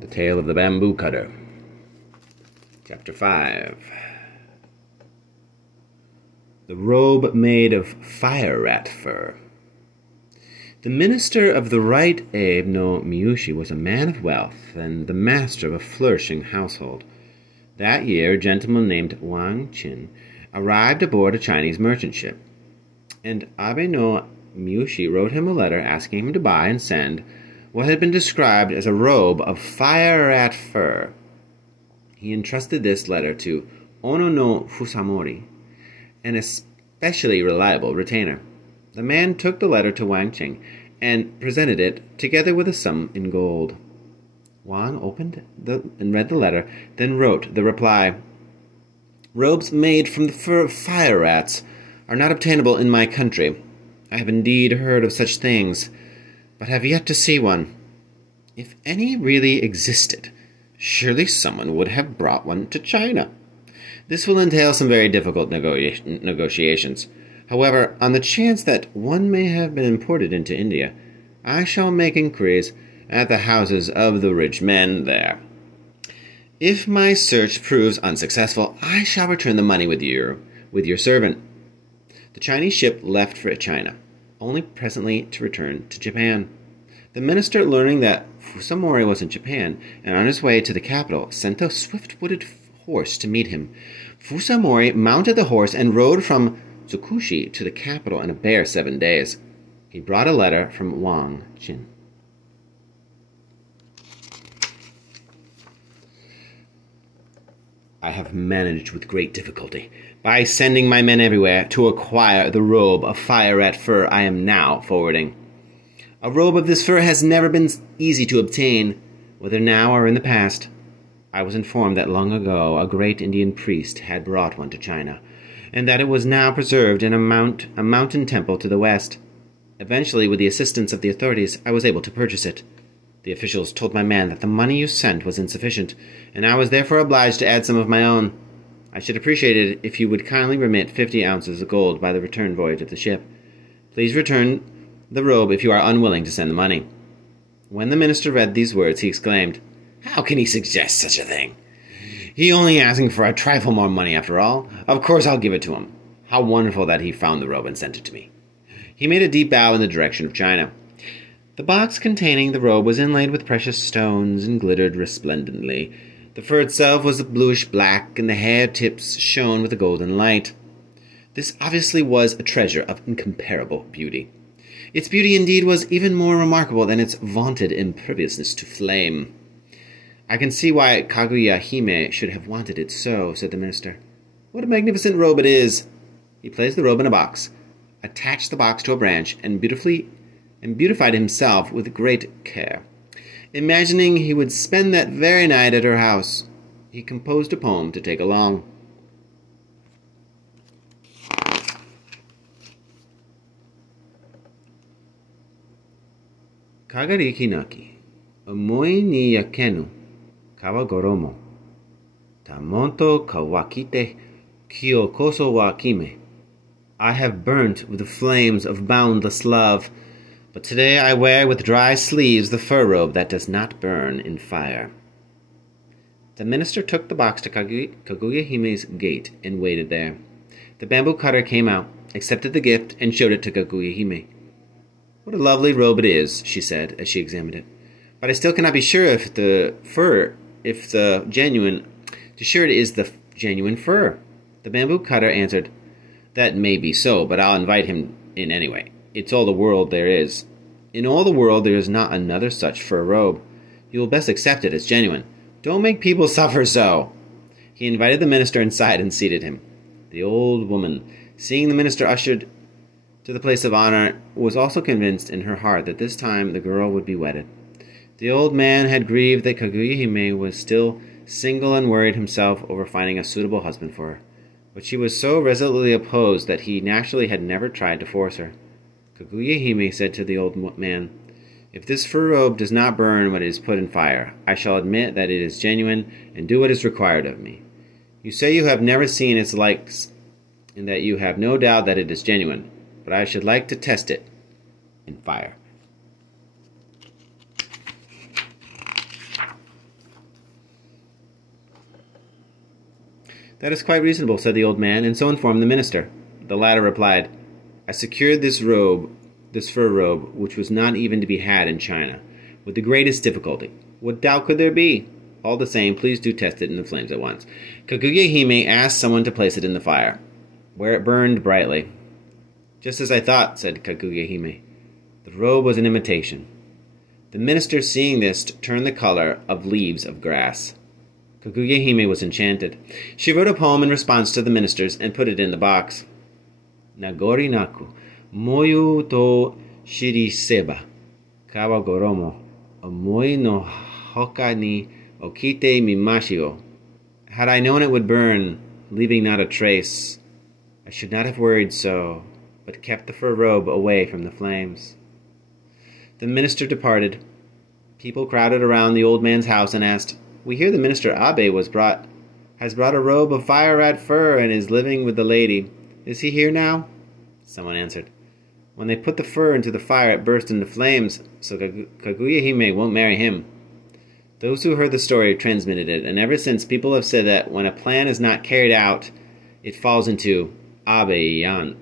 The Tale of the Bamboo Cutter. Chapter 5. The Robe Made of Fire Rat Fur. The minister of the right Abe no Miyushi was a man of wealth and the master of a flourishing household. That year, a gentleman named Wang Qin arrived aboard a Chinese merchant ship, and Abe no Miyushi wrote him a letter asking him to buy and send what had been described as a robe of fire rat fur. He entrusted this letter to Ono no Fusamori, an especially reliable retainer. The man took the letter to Wang Qin and presented it, together with a sum in gold. Wang opened and read the letter, then wrote the reply. "Robes made from the fur of fire rats are not obtainable in my country. I have indeed heard of such things, but have yet to see one. If any really existed, surely someone would have brought one to China. This will entail some very difficult negotiations. However, on the chance that one may have been imported into India, I shall make inquiries at the houses of the rich men there. If my search proves unsuccessful, I shall return the money with your servant." The Chinese ship left for China, only presently to return to Japan. The minister, learning that Fusamori was in Japan and on his way to the capital, sent a swift-footed horse to meet him. Fusamori mounted the horse and rode from Tsukushi to the capital in a bare 7 days. He brought a letter from Wang Qin. "I have managed with great difficulty, by sending my men everywhere, to acquire the robe of fire rat fur I am now forwarding. A robe of this fur has never been easy to obtain, whether now or in the past. I was informed that long ago a great Indian priest had brought one to China, and that it was now preserved in a mountain temple to the west. Eventually, with the assistance of the authorities, I was able to purchase it. The officials told my man that the money you sent was insufficient, and I was therefore obliged to add some of my own. I should appreciate it if you would kindly remit 50 ounces of gold by the return voyage of the ship. Please return the robe if you are unwilling to send the money." When the minister read these words, he exclaimed, "How can he suggest such a thing? He only asking for a trifle more money after all. Of course I'll give it to him. How wonderful that he found the robe and sent it to me." He made a deep bow in the direction of China. The box containing the robe was inlaid with precious stones and glittered resplendently. The fur itself was bluish-black, and the hair tips shone with a golden light. This obviously was a treasure of incomparable beauty. Its beauty, indeed, was even more remarkable than its vaunted imperviousness to flame. "I can see why Kaguya-hime should have wanted it so," said the minister. "What a magnificent robe it is!" He placed the robe in a box, attached the box to a branch, and beautified himself with great care. Imagining he would spend that very night at her house, he composed a poem to take along. Kagariki naki, omoi ni yakenu, kawagoromo, tamonto kawakite, kyokoso wa kime. I have burnt with the flames of boundless love, but today I wear with dry sleeves the fur robe that does not burn in fire. The minister took the box to Kaguya-hime's gate and waited there. The bamboo cutter came out, accepted the gift, and showed it to Kaguya-hime. "What a lovely robe it is," she said as she examined it. "But I still cannot be sure it is the genuine fur." The bamboo cutter answered, "That may be so, but I'll invite him in anyway. It's all the world there is. In all the world there is not another such fur robe. You will best accept it as genuine. Don't make people suffer so." He invited the minister inside and seated him. The old woman, seeing the minister ushered to the place of honor, was also convinced in her heart that this time the girl would be wedded. The old man had grieved that Kaguya-hime was still single and worried himself over finding a suitable husband for her, but she was so resolutely opposed that he naturally had never tried to force her. Kaguya-hime said to the old man, "If this fur robe does not burn when it is put in fire, I shall admit that it is genuine and do what is required of me. You say you have never seen its likes, and that you have no doubt that it is genuine, but I should like to test it in fire." "That is quite reasonable," said the old man, and so informed the minister. The latter replied, "I secured this fur robe, which was not even to be had in China, with the greatest difficulty. What doubt could there be? All the same, please do test it in the flames at once." Kaguya Hime asked someone to place it in the fire, where it burned brightly. "Just as I thought," said Kaguya Hime. "The robe was an imitation." The minister, seeing this, turned the color of leaves of grass. Kaguya Hime was enchanted. She wrote a poem in response to the minister's and put it in the box. "Nagori naku, moyu to shiriseba, kawa goromo, omoi no hoka ni okite mimashio." Had I known it would burn, leaving not a trace, I should not have worried so, but kept the fur robe away from the flames. The minister departed. People crowded around the old man's house and asked, "We hear the minister Abe has brought a robe of fire rat fur and is living with the lady. Is he here now?" Someone answered, "When they put the fur into the fire, it burst into flames, so Kaguya Hime won't marry him." Those who heard the story transmitted it, and ever since people have said that when a plan is not carried out, it falls into abeyance.